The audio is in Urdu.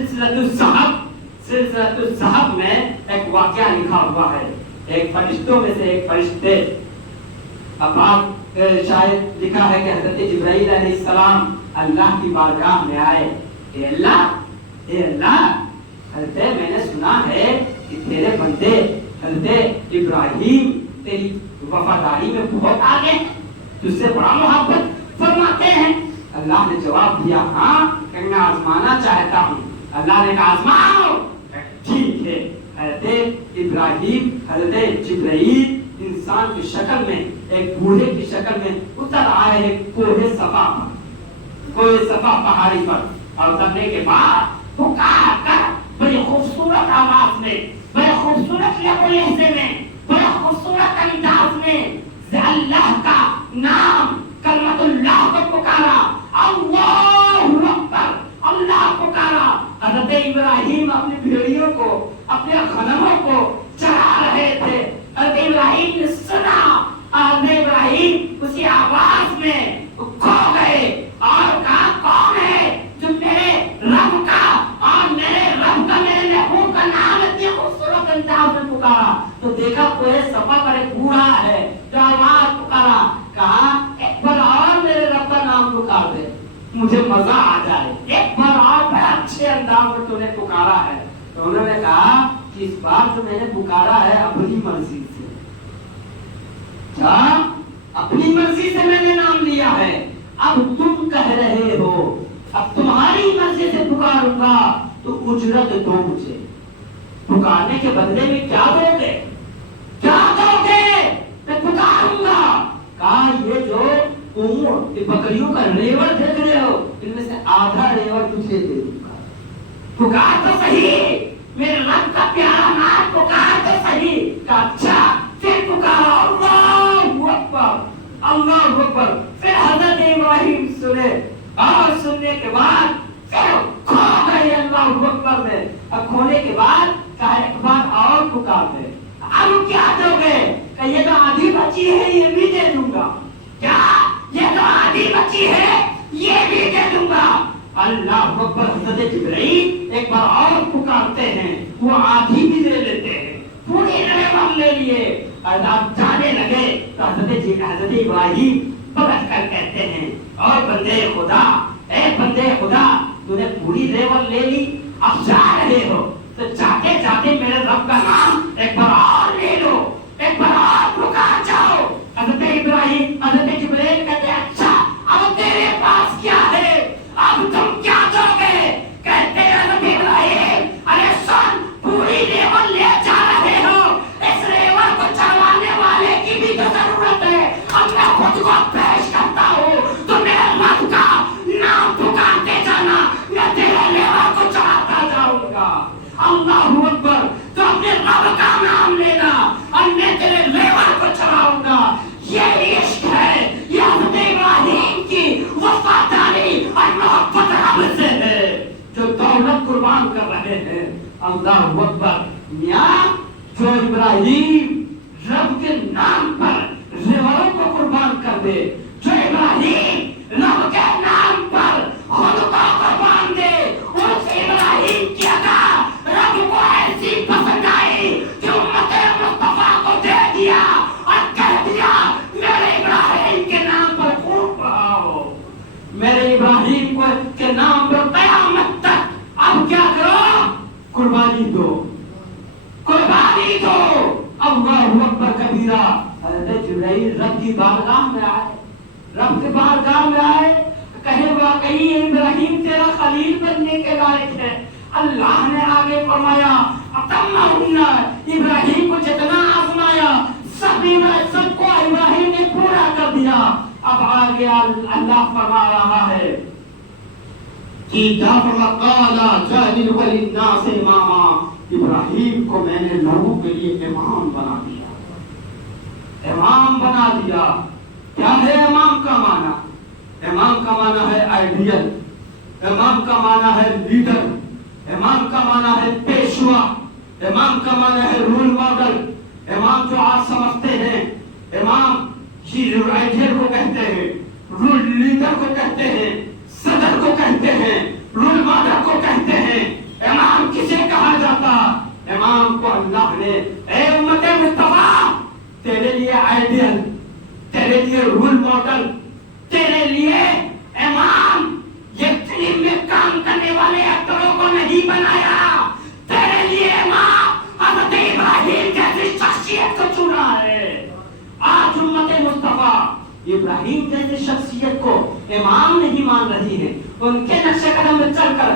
سلسلۃ الذہب میں ایک واقعہ لکھا ہوا ہے. ایک فرشتوں میں سے ایک فرشتے، اب آپ شاید لکھا ہے کہ حضرت جبرائیل علیہ السلام اللہ کی بارگاہ میں آئے. اے اللہ حضرت میں نے سنا ہے کہ تیرے بندے حضرت ابراہیم تیری وفاداری میں بہت آگے ہیں، تجھ سے بڑا محبت فرماتے ہیں. اللہ نے جواب دیا ہاں کہ میں آزمانا چاہتا ہوں. اللہ نے کہا آزماؤ. ٹھیک ہے. حضرت ابراہیم حضرت جبرائیل انسان کی شکل میں ایک بوڑھے کی شکل میں اتر آئے ایک کوہ صفا پہاڑی پر. اور اترنے کے بعد پکار کر بڑی خوبصورت آواز میں، بڑے خوبصورت لہجے میں، بڑے خوبصورت انداز میں اللہ کا نام کلمۃ اللہ کو پکارا. اللہ اکبر، اللہ پکارا. حضرت ابراہیم اپنی بھیڑیوں کو، اپنے غنموں کو چرا رہے تھے. حضرت ابراہیم نے سنا، حضرت ابراہیم اسی آواز میں کھو گئے اور کہا کون ہے جو میرے رب کا اور میرے رب کا، میرے محبوب کا نام اتنی خوبصورت انداز میں پکارا. تو دیکھا کوئی صفا پر ایک بوڑھا ہے جو آواز پکارا. کہا ایک بار اور میرے رب کا نام پکار دے، مجھے مزہ آ جائے. ایک بار اور بڑے اچھے انداز میں تو نے پکارا ہے. تو انہوں نے کہا کہ اس بار جو میں نے پکارا ہے اپنی مرضی سے، کیا اپنی مرضی سے میں نے نام لیا ہے. اب تم کہہ رہے ہو اب تمہاری مرضی سے پکاروں گا تو اجرت دو مجھے. پکارنے کے بدلے میں کیا دو گے؟ کیا دو گے؟ میں پکاروں گا. کہا یہ جو اونٹ بکریوں کا ریوڑ دیکھ رہے ہو ان میں سے آدھا ریوڑ تجھے دے دوں گا. پکار تو صحیح، میرے رب کا پیارا نام پکار تو صحیح. کہا اچھا پھر پکارا اللہ اکبر، اللہ اکبر. پھر حضرت ابراہیم سنے اور سننے کے بعد پھر کھو گئے اللہ اکبر میں. اب کھونے کے بعد کہا ایک بار اور پکار دے. اب کیا دو گے؟ کہ یہ تو آدھی بچی ہے یہ بھی دے دوں گا. کیا یہ تو آدھی بچی ہے یہ بھی دے دوں گا. اللہ اکبر. حضرت جبرائیل ایک بار اور پکارتے ہیں، وہ آدھی بھی دے لیتے ہیں، پوری ریوڑ لے لیے. اور آپ جانے لگے تو حضرت ابراہیم پلٹ کر کہتے ہیں اور بندے خدا، اے بندے خدا تو نے پوری ریوڑ لے لی، اب جا رہے ہو تو جاتے جاتے میرے رب کا نام ایک بار اور لے لو، ایک بار اور پکار جاؤ. حضرت ابراہیم حضرت جبرائیل کہتے ہیں اچھا اب تیرے پاس کیا ہے، اب تم کیا دو گے؟ کہتے ہیں حضرت ابراہیم ارے سن پوری ریوڑ لے جا رہے ہو، اس ریوڑ کو چروانے والے کی بھی تو ضرورت ہے. اب میں خود کو پیش کرتا ہوں تو میرے رب کا نام پکارتے جانا، میں تیرے ریوڑ کو چراتا جاؤں گا. اللہ اکبر. تو اپنے رب کا نام لینا اور میں تیرے ریوڑ کو چراؤں گا. یہ عشق ہے، یہ حضرت ابراہیم کی وفاداری اور محبت رب سے ہے جو دولت قربان کر رہے ہیں. اللہ اکبر. میاں جو ابراہیم رب کے نام پر ریوڑوں کو قربان کر دے، جو ابراہیم رب کے نام پر خود کو قربان دے، اس ابراہیم کی ادا رب کو ایسی پسند آئی کہ امت مصطفیٰ کو دے دیا اور کہہ دیا میرے ابراہیم کے نام پر خوب پڑھاؤ، میرے ابراہیم کو کے نام پر قیامت تک. اب کیا کرو؟ قربانی دو، قربانی دو. اللہ اکبر کبیرہ. حضرت جبرائیل رب کی بارگاہ میں آئے، رب کی بارگاہ میں آئے. کہے واقعی ابراہیم تیرا خلیل بننے کے لائق ہے. اللہ نے آگے فرمایا ابراہیم کو جتنا آزمایا سب کو ابراہیم نے پورا کر دیا. اب آگے اللہ فرما رہا ہے کہ ابراہیم کو میں نے لوگوں کے لیے امام بنا دیا، امام بنا دیا. کیا ہے امام کا معنی؟ امام کا معنی ہے آئیڈیل، امام کا معنی ہے لیڈر، امام کا معنی ہے پیشوا، امام کا معنی ہے رول ماڈل. امام جو آپ سمجھتے ہیں، امام آئیڈیل کو کہتے ہیں، رول لیڈر کو کہتے ہیں، صدر کو کہتے ہیں، رول ماڈل کو کہتے ہیں. ہیں اے امت مصطفیٰ، تیرے لیے آئیڈیل، تیرے لیے رول ماڈل، تیرے لیے امام یہ فلم میں کام کرنے والے ایکٹروں کو نہیں بنایا، تیرے لیے امام حضرت ابراہیم جیسی شخصیت کو چنا ہے۔ آج امت مصطفیٰ ابراہیم جیسی شخصیت کو امام نہیں مان رہی ہے، ان کے نقش قدم میں چل کر